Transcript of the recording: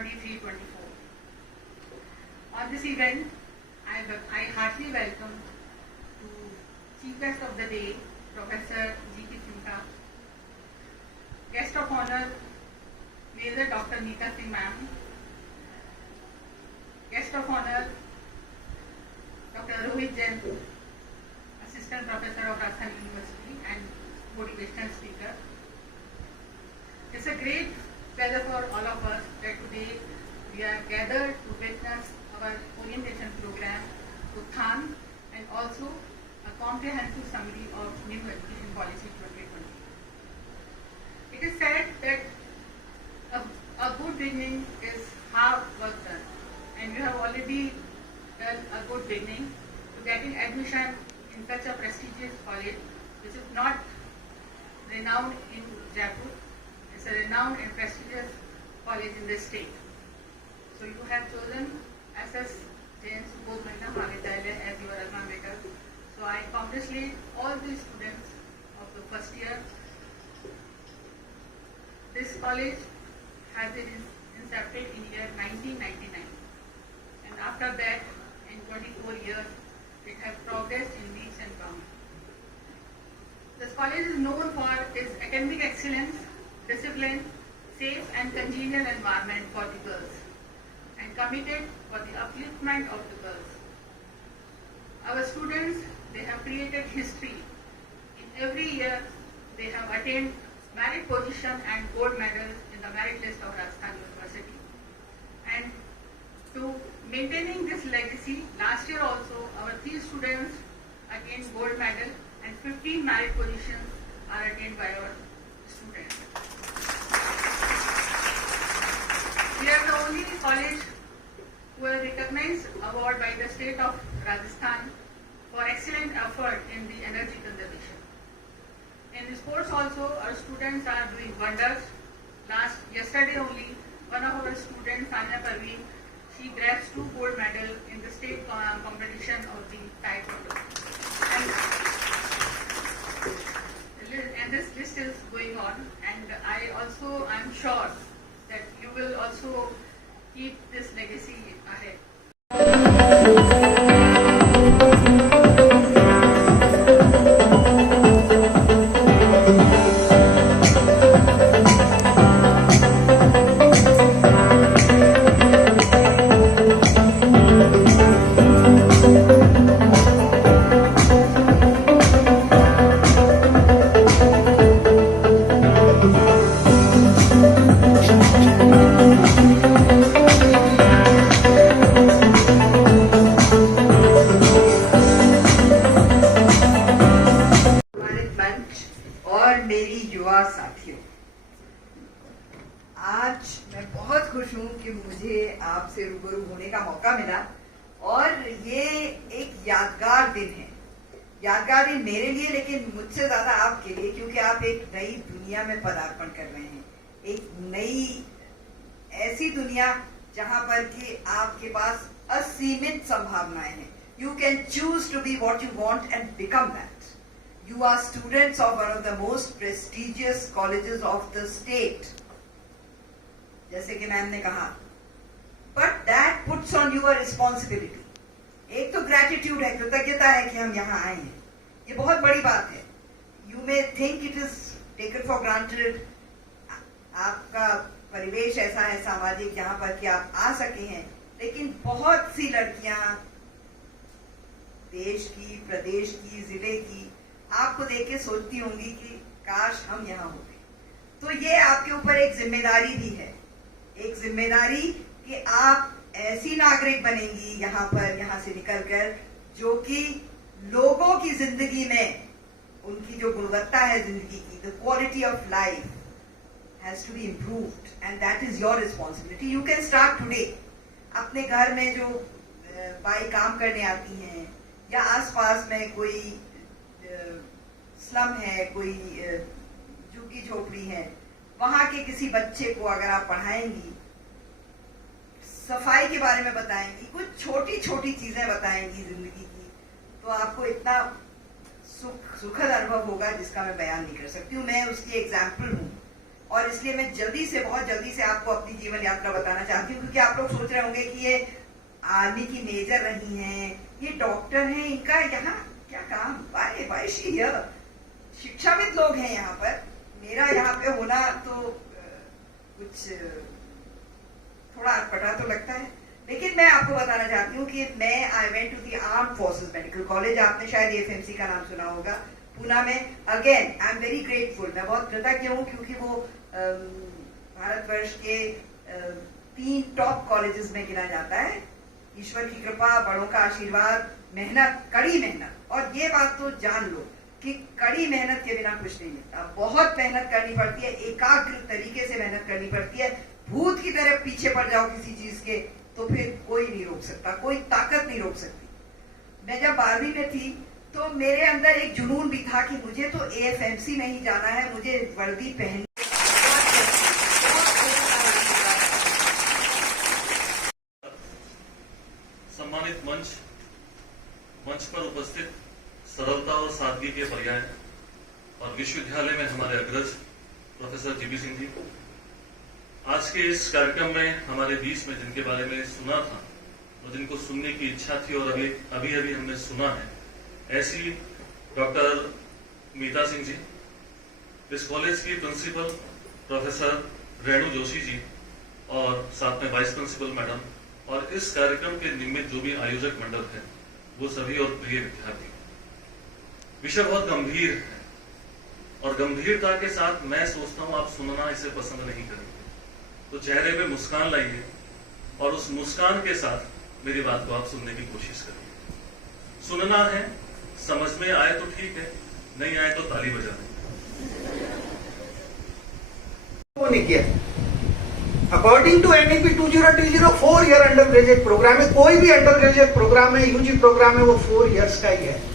23-24. On this event, I heartily welcome to Chief Guest of the Day, Professor G.K. Sinha, Guest of Honor, Major Dr. Neeta Singh Ma'am, Guest of Honor, Dr. Rohit Jain, Assistant Professor of Rajasthan University and motivational speaker. It's a great pleasure for all of us that today we are gathered to witness our orientation program, Uthan, and also a comprehensive summary of new education policy 2020. It is said that a good beginning is half work done, and you have already done a good beginning to getting admission in such a prestigious college, which is not renowned in Jaipur. It's a renowned and prestigious college in the state. So you have chosen SS Jain Subodh Mahila Mahavidyalaya as your alma mater. So I congratulate all the students of the first year. This college has been incepted in year 1999, and after that, in 24 years, it has progressed in leaps and bounds. This college is known for its academic excellence, discipline, safe and congenial environment for the girls, and committed for the upliftment of the girls. Our students, they have created history. In every year, they have attained merit position and gold medals in the merit list of Rajasthan University. And to maintaining this legacy, last year also, our 3 students attained gold medal and 15 merit positions are attained by our students. We are the only college who have recognized award by the state of Rajasthan for excellent effort in the energy conservation. In sports also, our students are doing wonders. Yesterday only, one of our students, Sanya Parveen, she grabs 2 gold medals in the state competition of the taekwondo. And this list is going on, and I'm sure that you will also keep this legacy ahead. और मेरी युवा साथियों, आज मैं बहुत खुश हूं कि मुझे आपसे रूबरू होने का मौका मिला और ये एक यादगार दिन है। यादगार दिन मेरे लिए, लेकिन मुझसे ज्यादा आपके लिए, क्योंकि आप एक नई दुनिया में पदार्पण कर रहे हैं। एक नई ऐसी दुनिया जहां पर कि आपके पास असीमित संभावनाएं हैं। You can choose to be what you want and become that. You are students of one of the most prestigious colleges of the state, जैसे कि मैम ने कहा, but that puts on you a responsibility. एक तो gratitude है, कृतज्ञता है कि हम यहाँ आए हैं, ये बहुत बड़ी बात है। You may think it is taken for granted, आपका परिवेश ऐसा है सामाजिक जहाँ पर कि आप आ सके हैं, लेकिन बहुत सी लड़कियां देश की, प्रदेश की, जिले की आपको देख के सोचती होंगी कि काश हम यहाँ होते। तो ये आपके ऊपर एक जिम्मेदारी भी है, एक जिम्मेदारी कि आप ऐसी नागरिक बनेंगी यहाँ से निकलकर, जो कि लोगों की जिंदगी में उनकी जो गुणवत्ता है जिंदगी की, the quality of life has to be improved, and that is your responsibility. You can start today. अपने घर में जो बाई काम करने आती हैं, या आसपास में कोई स्लम है, कोई झुग्गी झोपड़ी है, वहां के किसी बच्चे को अगर आप पढ़ाएंगी, सफाई के बारे में बताएंगी, कुछ छोटी छोटी चीजें बताएंगी जिंदगी की, तो आपको इतना सुखद अनुभव होगा जिसका मैं बयान नहीं कर सकती हूँ। मैं उसकी एग्जाम्पल हूँ। और इसलिए मैं बहुत जल्दी से आपको अपनी जीवन यात्रा बताना चाहती हूँ, क्योंकि आप लोग सोच रहे होंगे कि ये आर्मी की मेजर रही हैं, ये डॉक्टर हैं, इनका यहाँ क्या काम, वाई शी हियर, शिक्षाविद लोग हैं यहाँ पर, मेरा यहाँ पे होना तो कुछ थोड़ा अटपटा तो लगता है। लेकिन मैं आपको बताना चाहती हूँ कि मैं I went to the armed forces medical college, आपने शायद एफएमसी का नाम सुना होगा, पूना में। Again I am very grateful, मैं बहुत कृतज्ञ हूँ, क्योंकि वो भारतवर्ष के 3 टॉप कॉलेजेस में गिना जाता है। ईश्वर की कृपा, बड़ों का आशीर्वाद, मेहनत, कड़ी मेहनत, और ये बात तो जान लो कि कड़ी मेहनत के बिना कुछ नहीं मिलता। बहुत मेहनत करनी पड़ती है, एकाग्र तरीके से मेहनत करनी पड़ती है। भूत की तरह पीछे पड़ जाओ किसी चीज के तो फिर कोई नहीं रोक सकता, कोई ताकत नहीं रोक सकती। मैं जब 12वीं में थी तो मेरे अंदर एक जुनून भी था कि मुझे तो एएफएमसी में ही जाना है, मुझे वर्दी पहननी। सम्मानित मंच पर उपस्थित सरलता और सादगी के पर्याय और विश्वविद्यालय में हमारे अग्रज प्रोफेसर जीबी सिंह जी, आज के इस कार्यक्रम में हमारे बीच में जिनके बारे में सुना था और जिनको सुनने की इच्छा थी और अभी हमने सुना है, ऐसी डॉक्टर मीता सिंह जी, इस कॉलेज की प्रिंसिपल प्रोफेसर रेणु जोशी जी, और साथ में वाइस प्रिंसिपल मैडम, और इस कार्यक्रम के निमित्त जो भी आयोजक मंडल है वो सभी और प्रिय विद्यार्थी। विषय बहुत गंभीर है और गंभीरता के साथ मैं सोचता हूं आप सुनना इसे पसंद नहीं करेंगे, तो चेहरे पे मुस्कान लाइए और उस मुस्कान के साथ मेरी बात को आप सुनने की कोशिश करिए। सुनना है, समझ में आए तो ठीक है, नहीं आए तो ताली बजा दें। According to NEP 2020 4 year undergraduate programme है, कोई भी अंडर ग्रेजुएट प्रोग्राम है, यूजी प्रोग्राम है, वो 4 इयर्स का ही है।